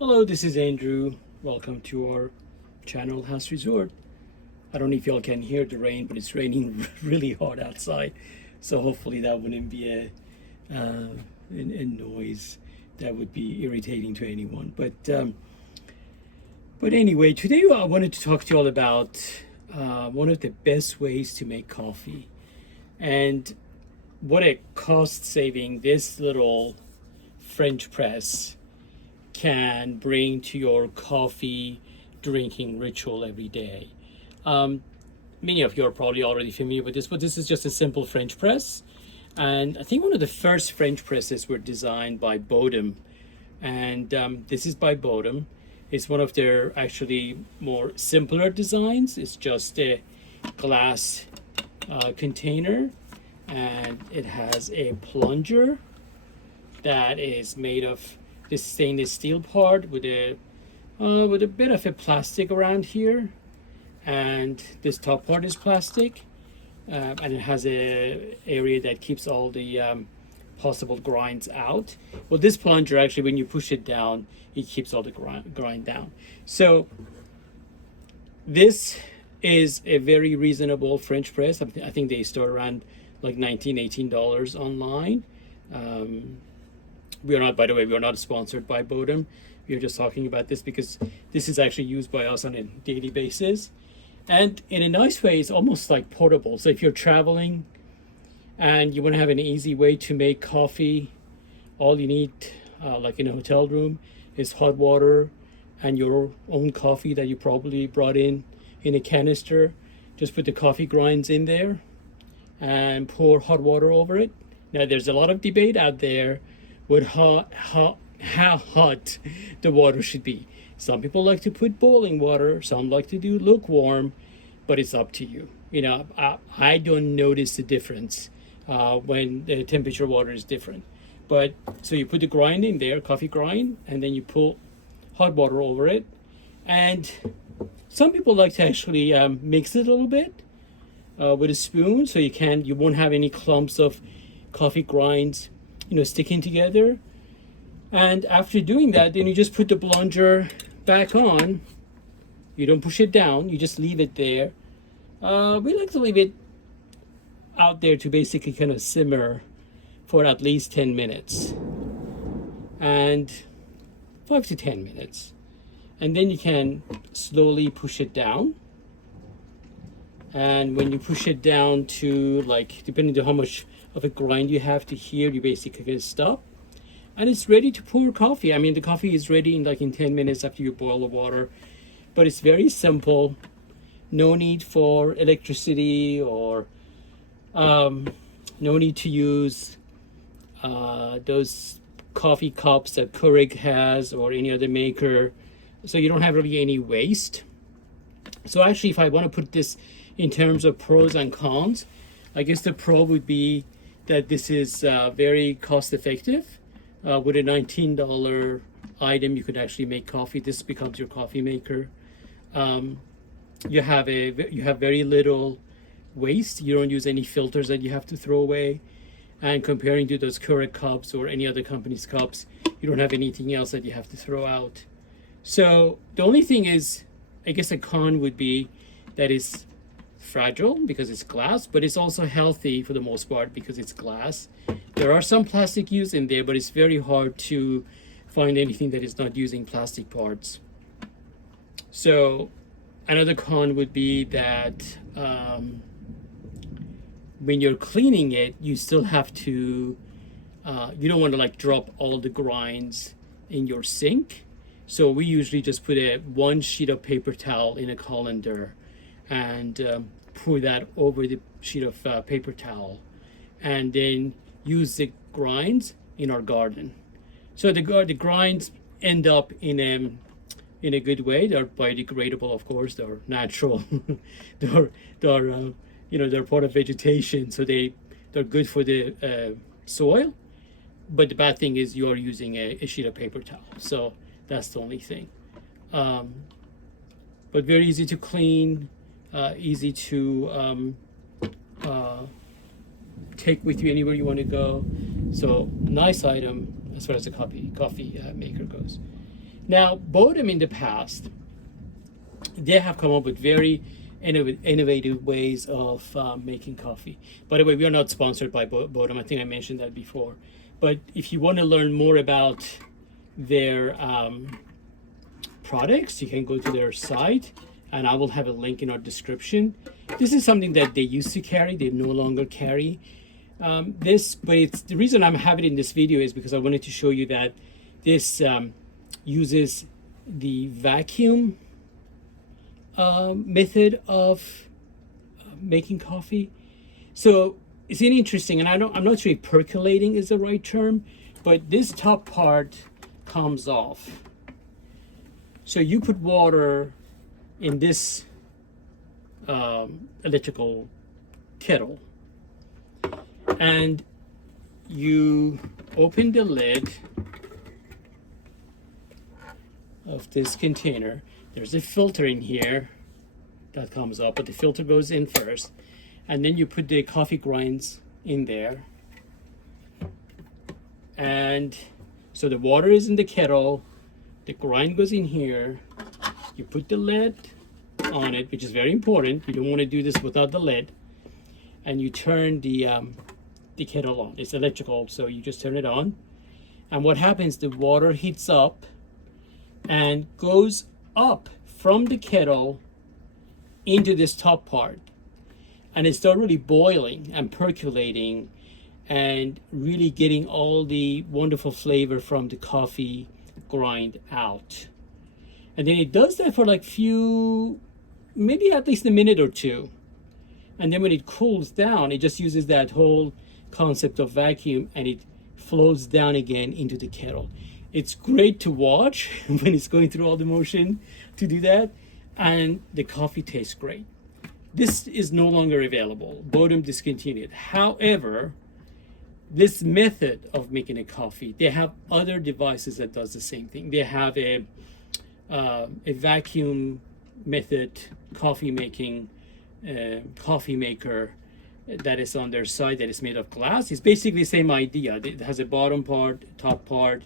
Hello, this is Andrew. Welcome to our channel House Resort. I don't know if y'all can hear the rain, but it's raining really hard outside. So hopefully that wouldn't be a noise that would be irritating to anyone. But anyway, today I wanted to talk to you all about one of the best ways to make coffee and what a cost saving this little French press can bring to your coffee drinking ritual every day. Many of you are probably already familiar with this, but this is just a simple French press. And I think one of the first French presses were designed by Bodum. And this is by Bodum. It's one of their actually more simpler designs. It's just a glass container, and it has a plunger that is made of this stainless steel part with a bit of a plastic around here, and this top part is plastic, and it has a area that keeps all the possible grinds out. Well, this plunger actually, when you push it down, it keeps all the grind down. So this is a very reasonable French press. I think they start around like $18 online. We are not, by the way, we are not sponsored by Bodum. We are just talking about this because this is actually used by us on a daily basis. And in a nice way, it's almost like portable. So if you're traveling and you want to have an easy way to make coffee, all you need, like in a hotel room, is hot water and your own coffee that you probably brought in a canister. Just put the coffee grinds in there and pour hot water over it. Now, there's a lot of debate out there with how hot the water should be. Some people like to put boiling water, some like to do lukewarm, but it's up to you. You know, I don't notice the difference when the temperature water is different. But so you put the grind in there, coffee grind, and then you pour hot water over it. And some people like to actually mix it a little bit with a spoon, so you won't have any clumps of coffee grinds sticking together. And after doing that, then you just put the plunger back on. You don't push it down, you just leave it there. We like to leave it out there to basically kind of simmer for at least 10 minutes and 5 to 10 minutes. And then you can slowly push it down. And when you push it down to, like, depending on how much of a grind you have to here, you basically can stop. And it's ready to pour coffee. I mean, the coffee is ready in 10 minutes after you boil the water. But it's very simple. No need for electricity or no need to use those coffee cups that Keurig has or any other maker. So you don't have really any waste. So actually, if I want to put this in terms of pros and cons, I guess the pro would be that this is very cost effective. With a $19 item, you could actually make coffee. This becomes your coffee maker. You have very little waste. You don't use any filters that you have to throw away. And comparing to those Keurig cups or any other company's cups, you don't have anything else that you have to throw out. So the only thing is, I guess a con would be that it's fragile because it's glass, but it's also healthy for the most part because it's glass. There are some plastic used in there, but it's very hard to find anything that is not using plastic parts. So another con would be that when you're cleaning it, you still have to, you don't want to drop all the grinds in your sink. So we usually just put one sheet of paper towel in a colander and pour that over the sheet of paper towel, and then use the grinds in our garden. So the grinds end up in a good way. They're biodegradable, of course. They're natural. they're part of vegetation, so they're good for the soil. But the bad thing is you are using a sheet of paper towel. So that's the only thing. But very easy to clean. Easy to take with you anywhere you want to go. So nice item as far as the coffee maker goes. Now, Bodum in the past, they have come up with very innovative ways of making coffee. By the way, we are not sponsored by Bodum. I think I mentioned that before. But if you want to learn more about their products, you can go to their site, and I will have a link in our description. This is something that they used to carry. They no longer carry this, but it's the reason I'm having it in this video is because I wanted to show you that this uses the vacuum method of making coffee. So it's really interesting, and I'm not sure if percolating is the right term, but this top part comes off. So you put water in this electrical kettle, and you open the lid of this container. There's a filter in here that comes up, but the filter goes in first, and then you put the coffee grinds in there. And so the water is in the kettle, the grind goes in here, you put the lid on it, which is very important. You don't want to do this without the lid, and you turn the kettle on. It's electrical, so you just turn it on, and what happens, the water heats up and goes up from the kettle into this top part, and it starts really boiling and percolating and really getting all the wonderful flavor from the coffee grind out. And then it does that for like few, maybe at least a minute or two, and then when it cools down, it just uses that whole concept of vacuum, and it flows down again into the kettle. It's great to watch when it's going through all the motion to do that, and the coffee tastes great. This is no longer available. Bodum discontinued. However, this method of making a coffee, they have other devices that does the same thing. They have a vacuum method coffee making coffee maker that is on their side, that is made of glass. It's basically the same idea. It has a bottom part, top part,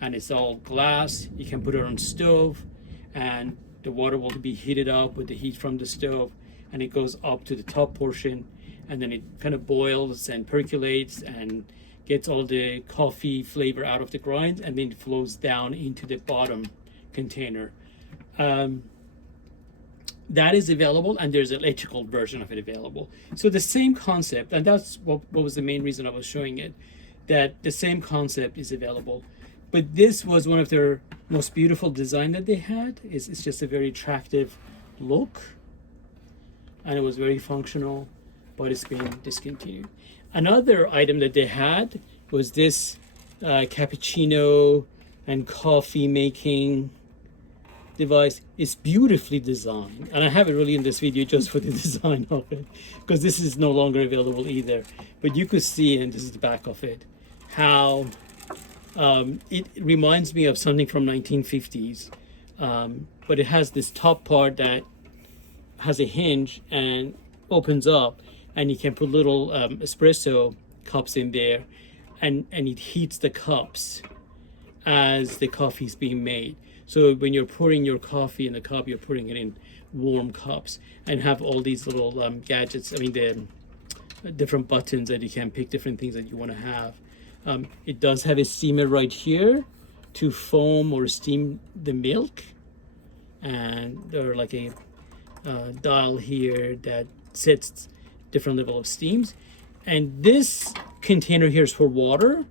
and it's all glass. You can put it on stove, and the water will be heated up with the heat from the stove, and it goes up to the top portion, and then it kind of boils and percolates and gets all the coffee flavor out of the grind, and then it flows down into the bottom container. That is available, and there's an electrical version of it available. So the same concept, and that's what was the main reason I was showing it, that the same concept is available. But this was one of their most beautiful design that they had. It's just a very attractive look, and it was very functional, but it's been discontinued. Another item that they had was this cappuccino and coffee making device. Is beautifully designed, and I have it really in this video just for the design of it, because this is no longer available either. But you could see, and this is the back of it, how it reminds me of something from 1950s, but it has this top part that has a hinge and opens up, and you can put little espresso cups in there, and it heats the cups as the coffee is being made. So when you're pouring your coffee in the cup, you're putting it in warm cups, and have all these little gadgets. I mean, the different buttons that you can pick different things that you want to have. It does have a steamer right here to foam or steam the milk, and there's like a dial here that sets different level of steams. And this container here is for water,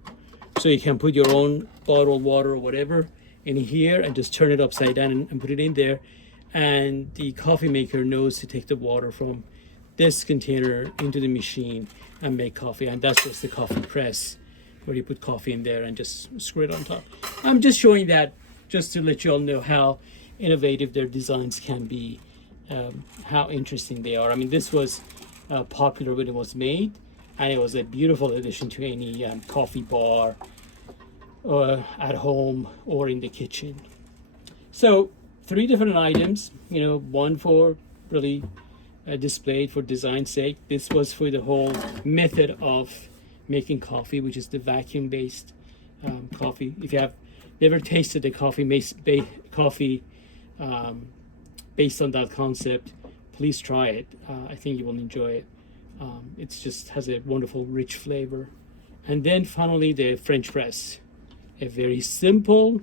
so you can put your own bottled water or whatever in here and just turn it upside down and put it in there, and the coffee maker knows to take the water from this container into the machine and make coffee. And that's just the coffee press where you put coffee in there and just screw it on top. I'm just showing that just to let you all know how innovative their designs can be, how interesting they are. I mean, this was popular when it was made, and it was a beautiful addition to any coffee bar at home or in the kitchen. So 3 different items, one for really displayed for design's sake. This was for the whole method of making coffee, which is the vacuum based coffee. If you have never tasted a coffee based on that concept, please try it. I think you will enjoy it. It just has a wonderful, rich flavor. And then finally, the French press, a very simple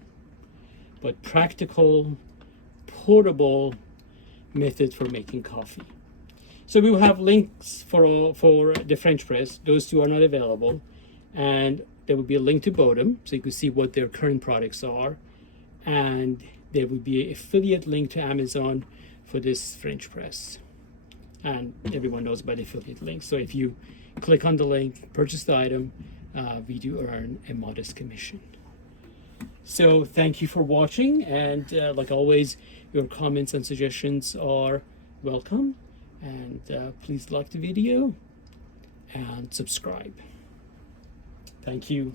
but practical, portable method for making coffee. So we will have links for the French press. Those two are not available, and there will be a link to Bodum, so you can see what their current products are, and there will be an affiliate link to Amazon for this French press. And everyone knows about affiliate links. So if you click on the link, purchase the item, we do earn a modest commission. So thank you for watching, and like always, your comments and suggestions are welcome. And please like the video and subscribe. Thank you.